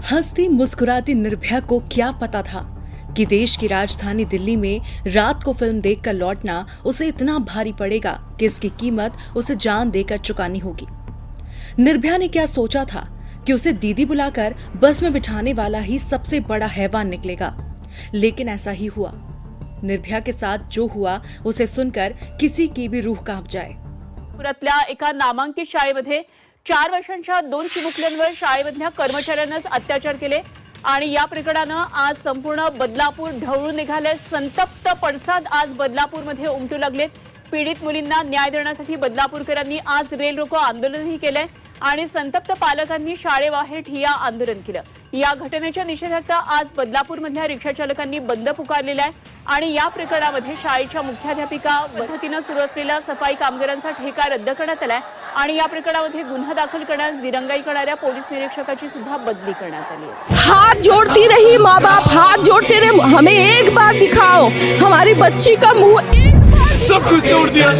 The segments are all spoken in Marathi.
हंसती मुस्कुराती निर्भया को क्या पता था कि देश की राजधानी दिल्ली में रात को फ़िल्म देखकर लौटना उसे इतना भारी पड़ेगा कि इसकी कीमत उसे जान देकर चुकानी होगी। निर्भया ने क्या सोचा था कि उसे दीदी बुलाकर बस में बिठाने वाला ही सबसे बड़ा हैवान निकलेगा? लेकिन ऐसा ही हुआ। निर्भया के साथ जो हुआ, उसे सुनकर किसी की भी रूह काँप जाए। नागपुरातल्या एका नामांकित शाळेमध्ये चार वर्षांच्या दोन चिमुकल्यांवर शाळेमधल्या कर्मचाऱ्यांनाच अत्याचार केले आणि या प्रकरणानं आज संपूर्ण बदलापूर ढवळून निघाले. संतप्त पडसाद आज बदलापूरमध्ये उमटू लागलेत. पीडित मुलींना न्याय देण्यासाठी बदलापूरकरांनी आज रेल रोको आंदोलनही केलंय आणि संतप्त पालकांनी शाळेबाहेर ठिया आंदोलन केलं. या घटनेच्या निषेधार्थ आज बदलापूरमधल्या रिक्षा चालकांनी बंद पुकारलेला आहे आणि या प्रकरणामध्ये शाळेच्या मुख्याध्यापिका पद्धतीनं सुरू असलेल्या सफाई कामगारांचा ठेका रद्द करण्यात आलाय. आणि या प्रकरणामध्ये गुन्हा दाखल करण्यास दिरंगाई करणाऱ्या पोलीस निरीक्षकाची सुद्धा बदली करण्यात आली हाथ जोड़ती रही माँ बाप हाथ जोड़ते रहे हमें एक बार दिखाओ हमारी बच्ची का मुँह एक सब कुछ तोड़ दिया।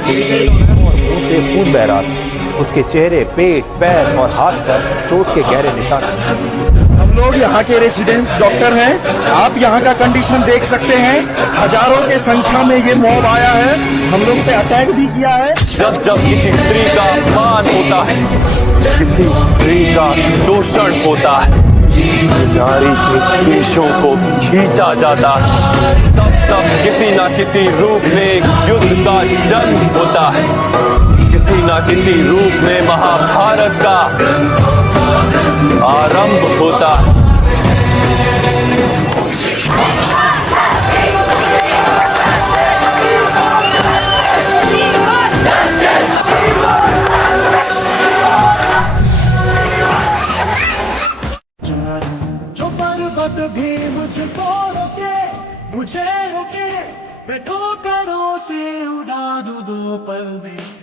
मुँह से खून बह रहा था। उसके चेहरे पेट पैर और हाथ पर चोट के गहरे निशान। हम लोग यहाँ के रेसिडेंट्स डॉक्टर हैं। आप यहाँ का कंडीशन देख सकते हैं। हज़ारों के संख्या में ये मॉब आया है। हम लोग पे अटैक भी किया है। जब जब किसी स्त्री का मान होता है, किसी स्त्री का शोषण होता है, नारी के केशों को खींचा जाता है, तब तब किसी ना किसी रूप में युद्ध का जन्म होता है। किसी ना किसी रूप में महाभारत का आरंभ होता है। पर्वत भी मुझको रोके मुझे रोके मैं ठोकरों से उड़ा दूं दो पल में।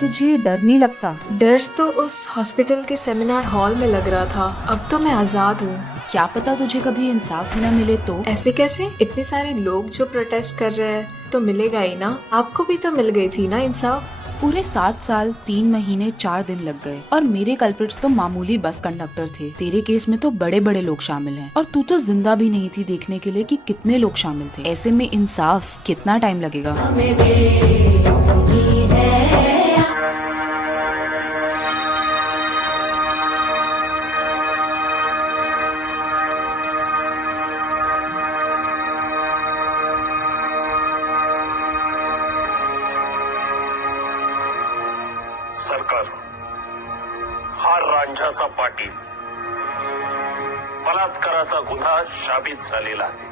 तुझे डर नहीं लगता? डर तो उस हॉस्पिटल के सेमिनार हॉल में लग रहा था। अब तो मैं आज़ाद हूँ। क्या पता तुझे कभी इंसाफ न मिले तो? ऐसे कैसे? इतने सारे लोग जो प्रोटेस्ट कर रहे हैं तो मिलेगा ही ना? आपको भी तो मिल गई थी ना इंसाफ? पूरे सात साल तीन महीने चार दिन लग गए। और मेरे कल्प्रिट्स तो मामूली बस कंडक्टर थे। तेरे केस में तो बड़े बड़े लोग शामिल हैं। और तू तो ज़िंदा भी नहीं थी देखने के लिए कि कितने लोग शामिल थे। ऐसे में इंसाफ कितना टाइम लगेगा? सरकार. हा रांझाचा पाटील. बलात्काराचा गुन्हा शाबित झालेला आहे.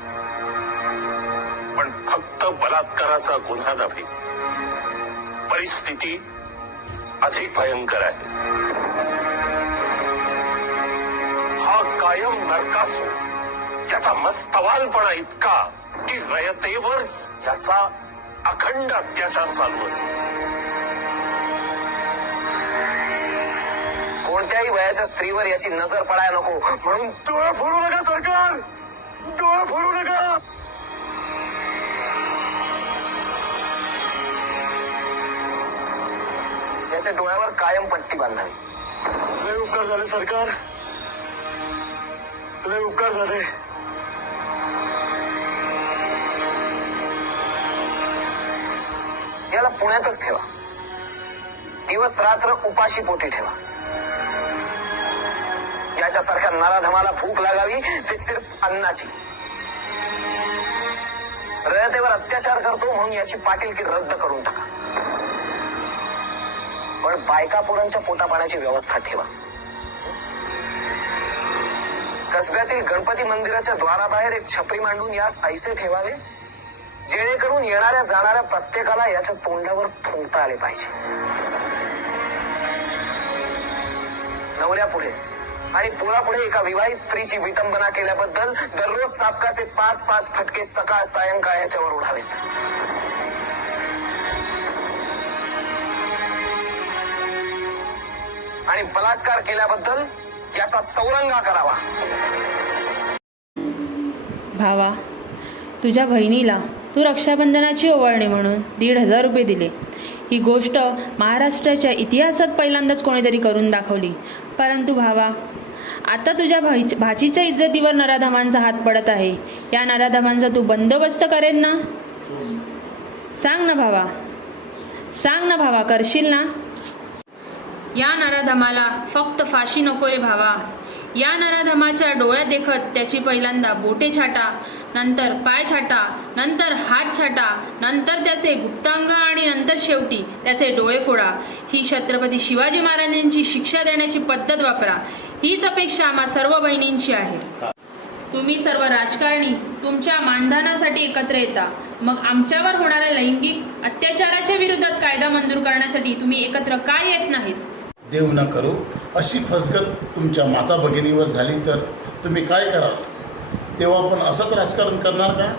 पण फक्त बलात्काराचा गुन्हा नव्हे. परिस्थिती अधिक भयंकर आहे. हा कायम नरकासो याचा मस्तवालपणा इतका की रयतेवर याचा अखंड अत्याचार चालू असतो. कोणत्याही वयाच्या स्त्रीवर याची नजर पडायला नको. म्हणून डोळे फोडू नका सरकार! डोळे फोडू नका! त्याच्या डोळ्यावर कायम पट्टी बांधावी. लय उपकार झाले सरकार! लय उपकार झाले. याला पुण्यातच ठेवा. दिवस रात्र उपाशी पोटी ठेवा. याच्यासारख्या नराधमाला भूक लागावी ते सिर्फ अन्नाची. रयतेवर अत्याचार करतो म्हणून याची पाटीलकी रद्द करून टाका. पण बायका पोरांच्या पोटापाण्याची व्यवस्था ठेवा. कसब्यातील गणपती मंदिराच्या द्वाराबाहेर एक छपरी मांडून यास ऐसे ठेवावे जेणेकरून येणाऱ्या जाणाऱ्या प्रत्येकाला याच्या तोंडावर थुंकता आले पाहिजे. नवऱ्यापुढे आणि पुढे एका विवाहित स्त्रीची विटंबना केल्याबद्दल दररोज सापकाचे पाच पाच फटके सकाळ सायंकाळ याच्यावर उडावेत. आणि बलात्कार केल्याबद्दल याचा चौरंगा करावा. भावा तुझ्या बहिणीला तू रक्षाबंधनाची ओवाळणी म्हणून दीड हजार रुपये दिले. ही गोष्ट महाराष्ट्राच्या इतिहासात पहिल्यांदाच कोणीतरी करून दाखवली. परंतु भावा आता तुझ्या भाई भाचीच्या इज्जतीवर नराधमांचा हात पडत आहे. या नराधमांचा तू बंदोबस्त करेन ना? सांग ना भावा. सांग ना भावा करशील ना? या नराधमाला फक्त फाशी नको रे भावा. या नराधमाच्या डोळ्यात देखत त्याची पहिल्यांदा बोटे छाटा नंतर पाय छाटा नंतर हात छाटा नंतर त्याचे गुप्तांग आणि नंतर शेवटी त्याचे डोळे फोडा. ही छत्रपती शिवाजी महाराजांची शिक्षा देण्याची पद्धत वापरा. हीच अपेक्षा आम्हा सर्व बहिणींची आहे. तुम्ही सर्व राजकारणी तुमच्या मानधनासाठी एकत्र येता. मग आमच्यावर होणाऱ्या लैंगिक अत्याचाराच्या विरोधात कायदा मंजूर करण्यासाठी तुम्ही एकत्र काय येत नाहीत? देव न करो. अशी फसगत तुमच्या माता भगिनीवर झाली तर तुम्ही काय कराल? तेव्हा पण असंच राजकारण करणार का?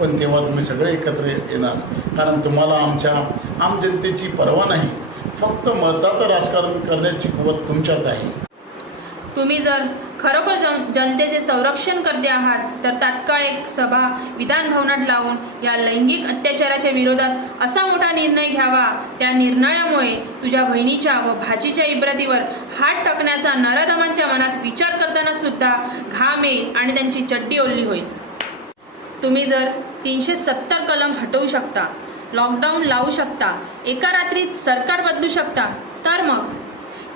पण तेव्हा तुम्ही सगळे एकत्र येणार. कारण तुम्हाला आमच्या आम जनतेची पर्वा नाही. फक्त मताचं राजकारण करण्याची कुवत तुमच्यात आहे. तुम्ही जर खरोखर जन जनतेचे संरक्षण करते आहात तर तात्काळ एक सभा विधान भवनात लावून या लैंगिक अत्याचाराच्या विरोधात असा मोठा निर्णय घ्यावा. त्या निर्णयामुळे तुझ्या बहिणीच्या व भाचीच्या इब्रतीवर हात टाकण्याचा नराधमांच्या मनात विचार करताना सुद्धा घाम येईल आणि त्यांची चड्डी ओल्ली होईल. तुम्ही जर तीनशे सत्तर कलम हटवू शकता लॉकडाऊन लावू शकता एका रात्रीत सरकार बदलू शकता तर मग?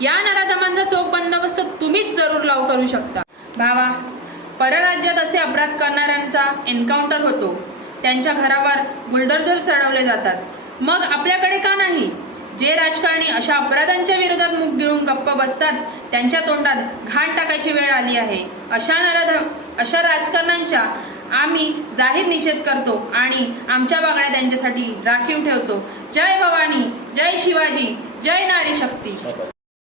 या नराधमांचा चोख बंदोबस्त तुम्हीच जरूर लाव करू शकता. भावा परराज्यात असे अपराध करणाऱ्यांचा एन्काउंटर होतो. त्यांच्या घरावर बुलडोझर चढवले जातात. मग आपल्याकडे का नाही? जे राजकारणी अशा अपराधांच्या विरोधात मुख गिळून गप्प बसतात त्यांच्या तोंडात घाण टाकायची वेळ आली आहे. अशा नराध अशा राजकारणांच्या आम्ही जाहीर निषेध करतो आणि आमच्या बागड्या त्यांच्यासाठी राखीव ठेवतो. जय भवानी जय शिवाजी जय नारी शक्ती.